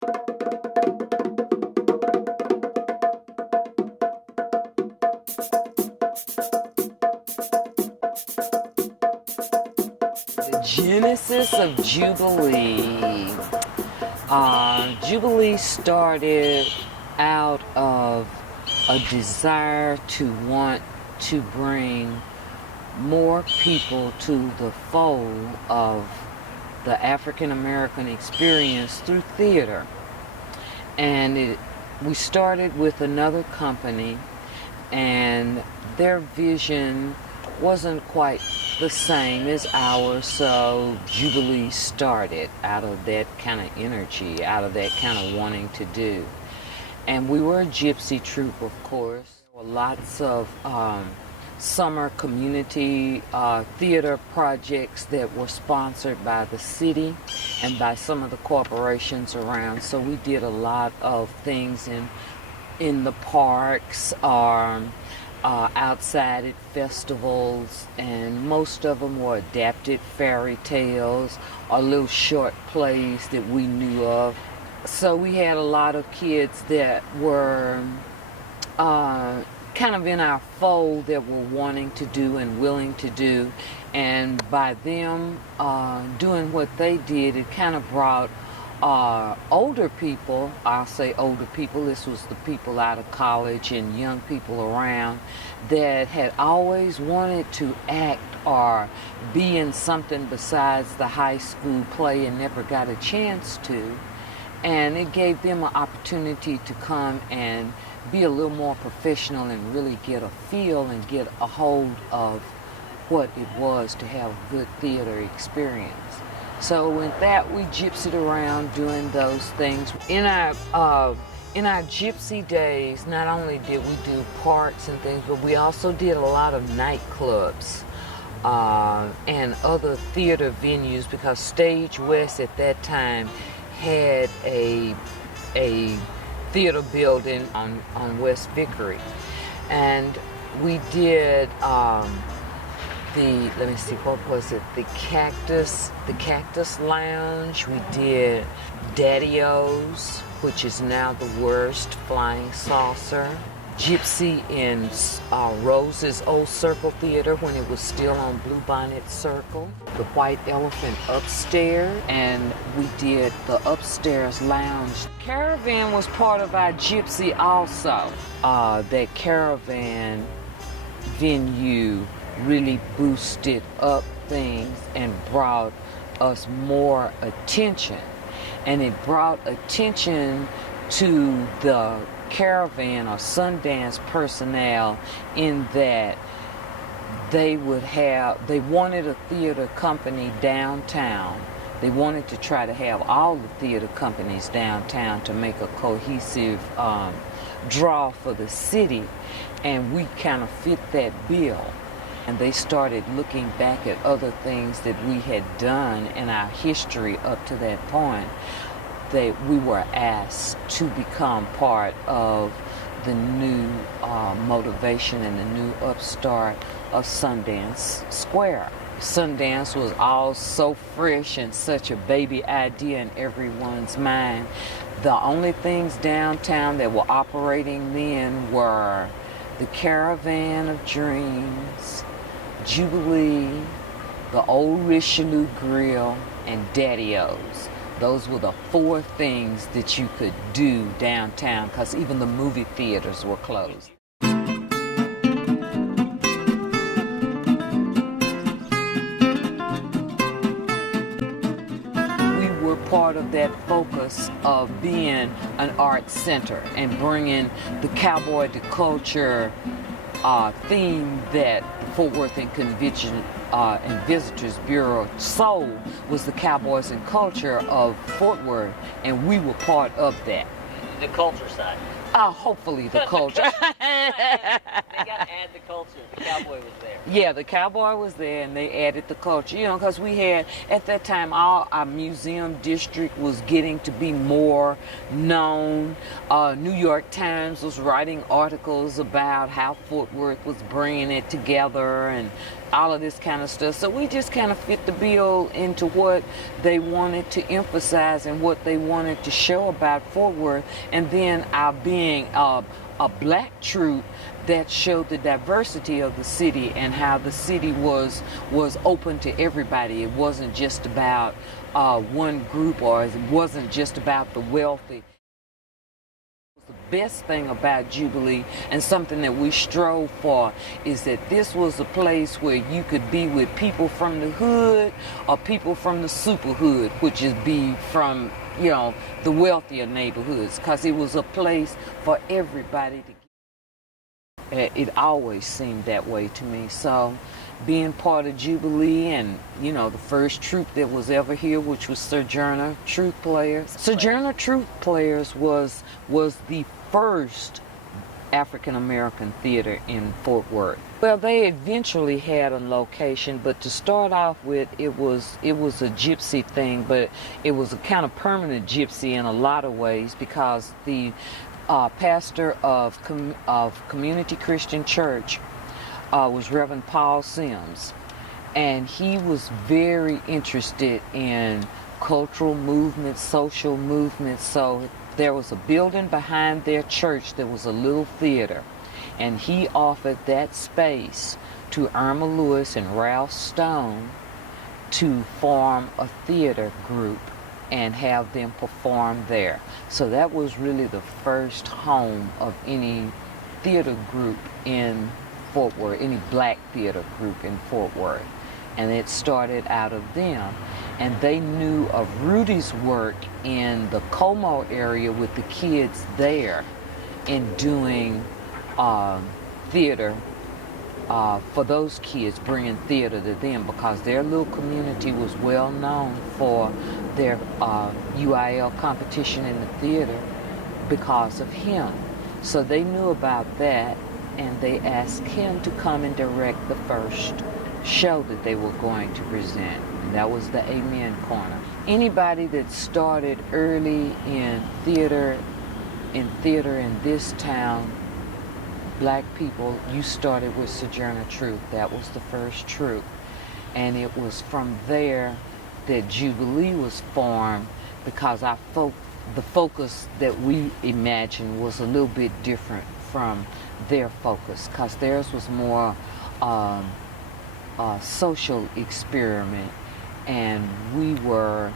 The genesis of Jubilee. Jubilee started out of a desire to want to bring more people to the fold of the African American experience through theater. And we started with another company, and their vision wasn't quite the same as ours, so Jubilee started out of that kind of energy, out of that kind of wanting to do. And we were a gypsy troupe, of course. Lots of summer community theater projects that were sponsored by the city and by some of the corporations around. So we did a lot of things in the parks, outside at festivals, and most of them were adapted fairy tales or little short plays that we knew of. So we had a lot of kids that were kind of in our fold that were wanting to do and willing to do, and by them doing what they did, it kind of brought older people, I'll say older people, this was the people out of college and young people around that had always wanted to act or be in something besides the high school play and never got a chance to. And it gave them an opportunity to come and be a little more professional and really get a feel and get a hold of what it was to have a good theater experience. So with that, we gypsied around doing those things. In our gypsy days, not only did we do parks and things, but we also did a lot of nightclubs and other theater venues, because Stage West at that time had a theater building on West Vickery. And we did let me see, what was it? The Cactus Lounge. We did Daddy-O's, which is now the Worst Flying Saucer. Gypsy in Rose's Old Circle Theater when it was still on Bluebonnet Circle. The White Elephant upstairs, and we did the Upstairs Lounge. Caravan was part of our gypsy also. That Caravan venue really boosted up things and brought us more attention. And it brought attention to the Caravan or Sundance personnel in that they wanted a theater company downtown. They wanted to try to have all the theater companies downtown to make a cohesive draw for the city, and we kind of fit that bill. And they started looking back at other things that we had done in our history up to that point, that we were asked to become part of the new motivation and the new upstart of Sundance Square. Sundance was all so fresh and such a baby idea in everyone's mind. The only things downtown that were operating then were the Caravan of Dreams, Jubilee, the Old Richelieu Grill, and Daddy-O's. Those were the four things that you could do downtown, because even the movie theaters were closed. We were part of that focus of being an art center and bringing the cowboy to culture theme that the Fort Worth and Convention and Visitors Bureau sold was the cowboys and culture of Fort Worth, and we were part of that. The culture side. Hopefully the culture. They got to add the culture. The cowboy was there. Yeah, the cowboy was there, and they added the culture. You know, because we had, at that time, our museum district was getting to be more known. New York Times was writing articles about how Fort Worth was bringing it together, and all of this kind of stuff. So we just kind of fit the bill into what they wanted to emphasize and what they wanted to show about Fort Worth. And then our being a black troupe that showed the diversity of the city and how the city was open to everybody. It wasn't just about one group, or it wasn't just about the wealthy. The best thing about Jubilee, and something that we strove for, is that this was a place where you could be with people from the hood or people from the super hood, which is be from, you know, the wealthier neighborhoods, because it was a place for everybody to get. It always seemed that way to me. So being part of Jubilee, and you know, the first troupe that was ever here, which was Sojourner Truth Players. Sojourner Truth Players was the first African American theater in Fort Worth. Well, they eventually had a location, but to start off with, it was a gypsy thing, but it was a kind of permanent gypsy in a lot of ways, because the pastor of Community Christian Church was Reverend Paul Sims, and he was very interested in cultural movements, social movements. So there was a building behind their church that was a little theater, and he offered that space to Irma Lewis and Ralph Stone to form a theater group and have them perform there. So that was really the first home of any theater group in Fort Worth, any black theater group in Fort Worth. And it started out of them. And they knew of Rudy's work in the Como area with the kids there in doing theater for those kids, bringing theater to them, because their little community was well known for their UIL competition in the theater because of him. So they knew about that, and they asked him to come and direct the first show that they were going to present, and that was the Amen Corner. Anybody that started early in theater in this town, black people, you started with Sojourner Truth. That was the first troupe, and it was from there that Jubilee was formed, because the focus that we imagined was a little bit different from their focus, because theirs was more social experiment, and we were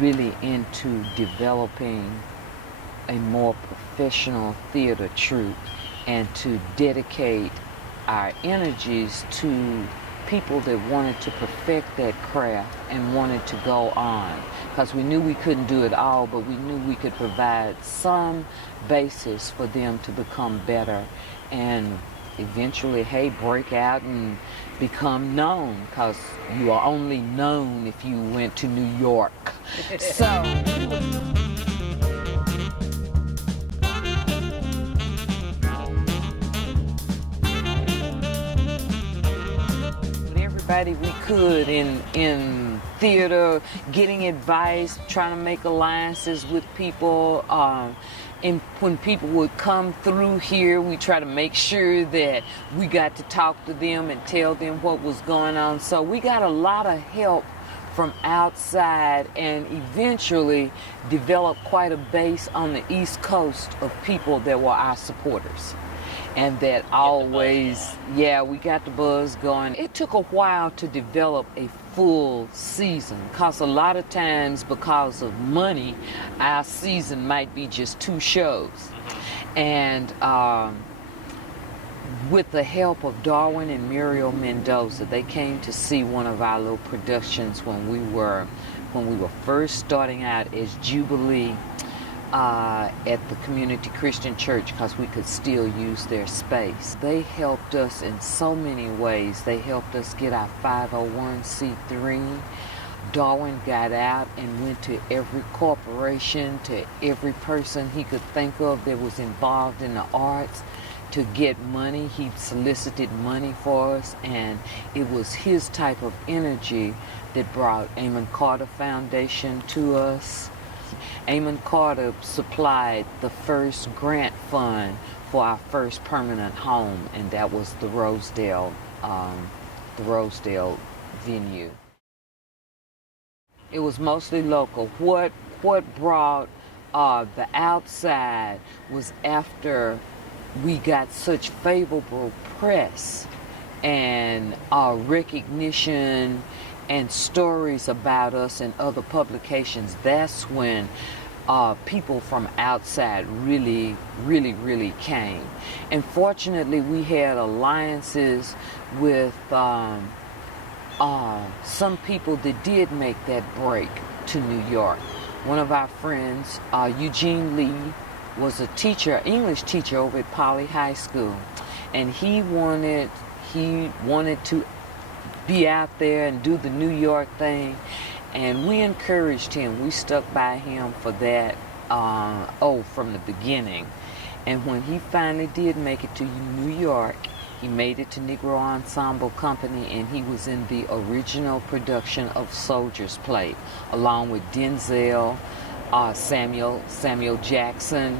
really into developing a more professional theater troupe and to dedicate our energies to people that wanted to perfect that craft and wanted to go on, because we knew we couldn't do it all, but we knew we could provide some basis for them to become better and eventually, hey, break out and become known, because you are only known if you went to New York. So everybody we could in theater, getting advice, trying to make alliances with people. And when people would come through here, we try to make sure that we got to talk to them and tell them what was going on. So we got a lot of help from outside, and eventually developed quite a base on the East Coast of people that were our supporters. And that always, yeah, we got the buzz going. It took a while to develop a full season, because a lot of times, because of money, our season might be just 2 shows. And with the help of Darwin and Muriel Mendoza, they came to see one of our little productions when we were first starting out as Jubilee at the Community Christian Church, because we could still use their space. They helped us in so many ways. They helped us get our 501c3. Darwin got out and went to every corporation, to every person he could think of that was involved in the arts to get money. He solicited money for us, and it was his type of energy that brought Amon Carter Foundation to us. Amon Carter supplied the first grant fund for our first permanent home, and that was the Rosedale the Rosedale venue. It was mostly local. What brought the outside was after we got such favorable press and recognition and stories about us in other publications. That's when people from outside really came. And fortunately, we had alliances with some people that did make that break to New York. One of our friends, Eugene Lee, was a teacher, English teacher over at Poly High School, and he wanted to be out there and do the New York thing, and we encouraged him. We stuck by him for that from the beginning. And when he finally did make it to New York, he made it to Negro Ensemble Company, and he was in the original production of Soldier's Play, along with Denzel, Samuel Jackson,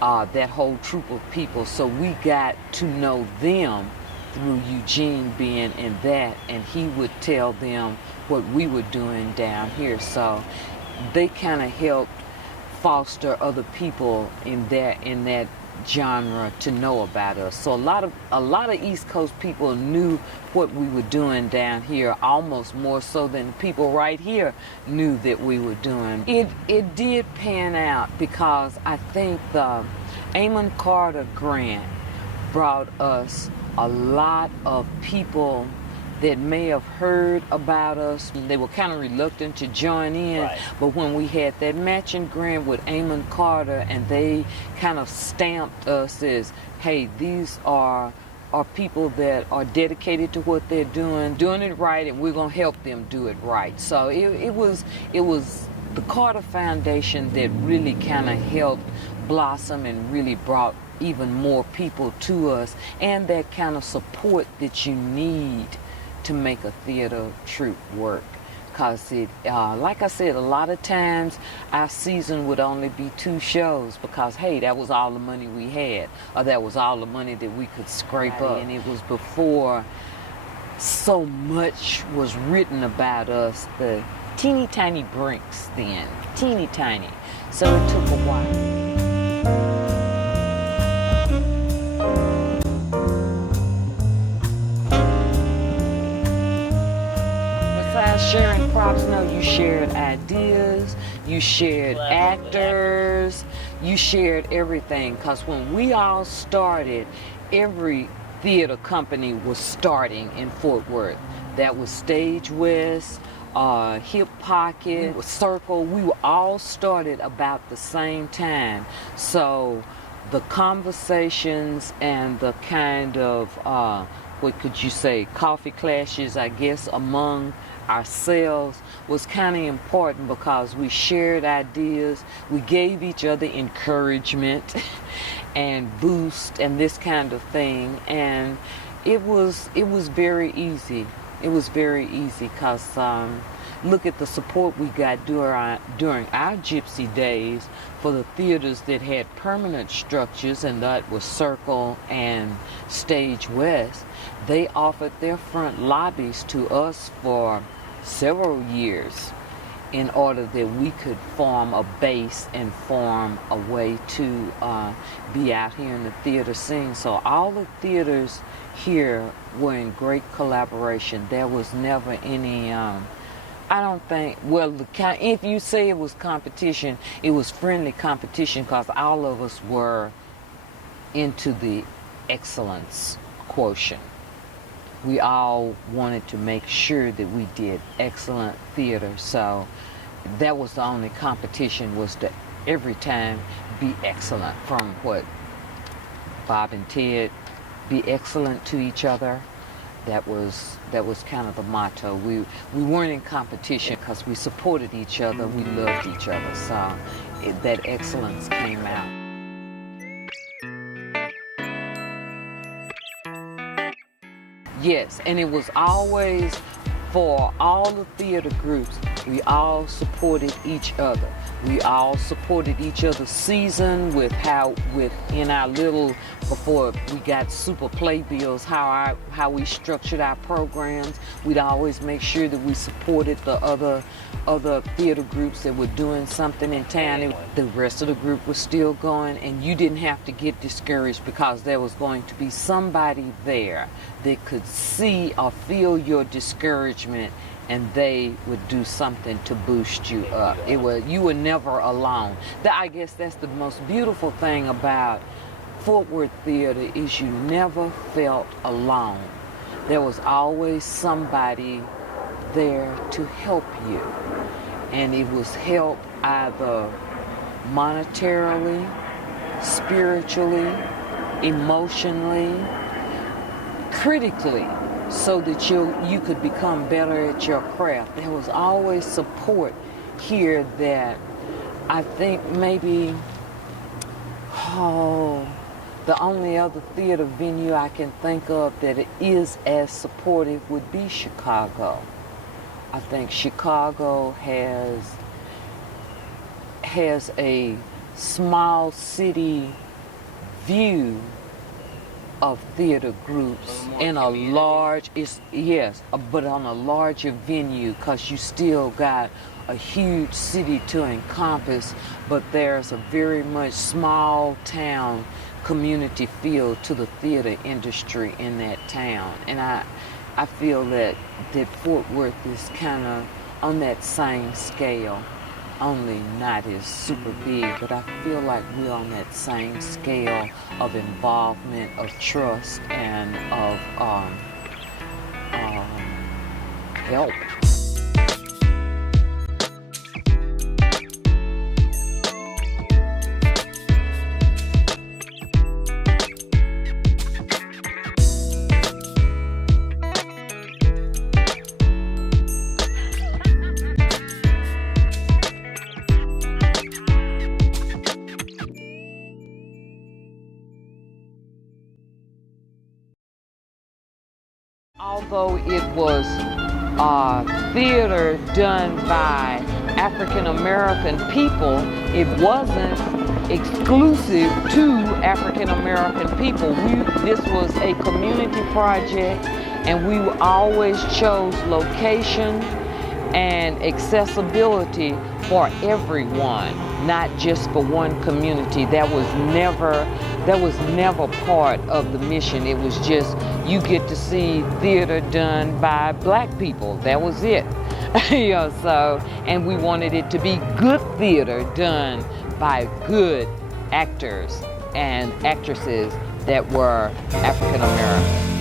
that whole troop of people. So we got to know them through Eugene being in that, and he would tell them what we were doing down here. So they kind of helped foster other people in that genre to know about us. So a lot of East Coast people knew what we were doing down here, almost more so than people right here knew that we were doing. It did pan out because I think the Amon Carter grant brought us a lot of people that may have heard about us. They were kind of reluctant to join in, right. But when we had that matching grant with Amon Carter, and they kind of stamped us as, hey, these are people that are dedicated to what they're doing it right, and we're gonna help them do it right. So it was the Carter Foundation that really kind of helped blossom and really brought even more people to us, and that kind of support that you need to make a theater troupe work. Because it, like I said, a lot of times our season would only be 2 shows because, hey, that was all the money we had, or that was all the money that we could scrape up. And it was before so much was written about us, the teeny tiny brinks then, teeny tiny. So it took a while. Sharing props, no, you shared ideas, you shared actors, you shared everything. Because when we all started, every theater company was starting in Fort Worth. That was Stage West, Hip Pocket, Circle. We were all started about the same time. So the conversations and the kind of, what could you say, coffee clashes, I guess, among ourselves was kind of important because we shared ideas, we gave each other encouragement and boost and this kind of thing, and it was very easy. It was very easy because look at the support we got during our gypsy days for the theaters that had permanent structures, and that was Circle and Stage West. They offered their front lobbies to us for several years in order that we could form a base and form a way to be out here in the theater scene. So all the theaters here were in great collaboration. There was never any, I don't think, well, if you say it was competition, it was friendly competition because all of us were into the excellence quotient. We all wanted to make sure that we did excellent theater, so that was the only competition, was to every time be excellent. From what Bob and Ted, be excellent to each other. That was kind of the motto. We weren't in competition because we supported each other, we loved each other, so that excellence came out. Yes, and it was always for all the theater groups, we all supported each other. We all supported each other's season in our little, before we got super playbills, how we structured our programs. We'd always make sure that we supported the other theater groups that were doing something in town. The rest of the group was still going, and you didn't have to get discouraged because there was going to be somebody there that could see or feel your discouragement, and they would do something to boost you up. You were never alone. I guess that's the most beautiful thing about Fort Worth Theater, is you never felt alone. There was always somebody there to help you, and it was help either monetarily, spiritually, emotionally, critically, so that you could become better at your craft. There was always support here that I think maybe, the only other theater venue I can think of that is as supportive would be Chicago. I think Chicago has a small city view of theater groups in a large, but on a larger venue, because you still got a huge city to encompass, but there's a very much small town community feel to the theater industry in that town. And I feel that Fort Worth is kind of on that same scale, only not as super big, but I feel like we're on that same scale of involvement, of trust, and of help. Although it was theater done by African American people, it wasn't exclusive to African American people. This was a community project, and we always chose location and accessibility for everyone, not just for one community. That was never part of the mission. It was just, you get to see theater done by black people. That was it. And we wanted it to be good theater done by good actors and actresses that were African American.